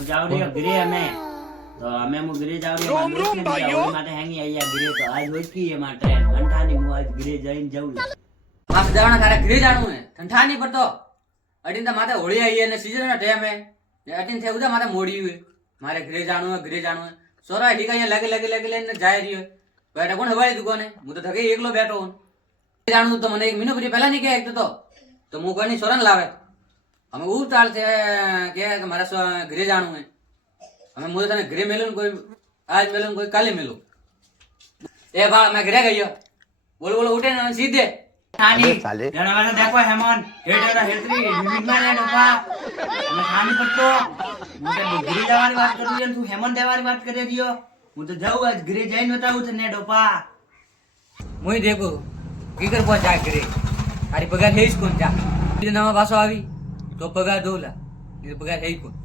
હું જાવ રહ્યો ઘરે અમે તો અમે હું ઘરે જાવ રહ્યો માટે હેંગી આયા ઘરે તો આજ ઓછી એ માટે ઘંટાની હું આજ ઘરે જઈને જઉં માસ દાણા તારે ઘરે જાણું હે ઠંઠા નહીં પડતો અડીન તો માથે હોળી આવી અને સીઝન ના ટાઈમ હે અડીન થે ઉધા માથે મોડી હોય મારે ઘરે જાણું હે સોરા ઠીક અહીંયા લાગે લઈને જાય રહ્યો બેટા કોણ હવાઈ દુકાને હું તો થકી એકલો બેઠો હું જાણું તો મને એક મહિનો પછી પહેલા નહીં કહે તો હું કોઈની સોરન લાવે અમે ઉ ચાલ છે કે મારે ઘરે જાણું હે અમે હું તને ઘરે મેલું કોઈ આજ મેલું કોઈ કાલે મેલું એ બા મેં ઘરે ગયો બોલો ઉઠે ને સીધે ખાની જણાવાના દેખો હેમન હેડેરા હેત્રી લિમિટ માં રે ડોપા અમે ખાની પડતો હું તો ઘરે જવાની વાત કરું છું તું હેમન દેવાની વાત કરી રહ્યો હું તો જાઉં આજ ઘરે જઈને બતાવું તને ડોપા મુઈ દેખો કીકર પહોંચા ઘરે તારી પગાર હે જ કોણ જા નવા પાછો આવી તો પગાર દોલા એ પગાર હે કોણ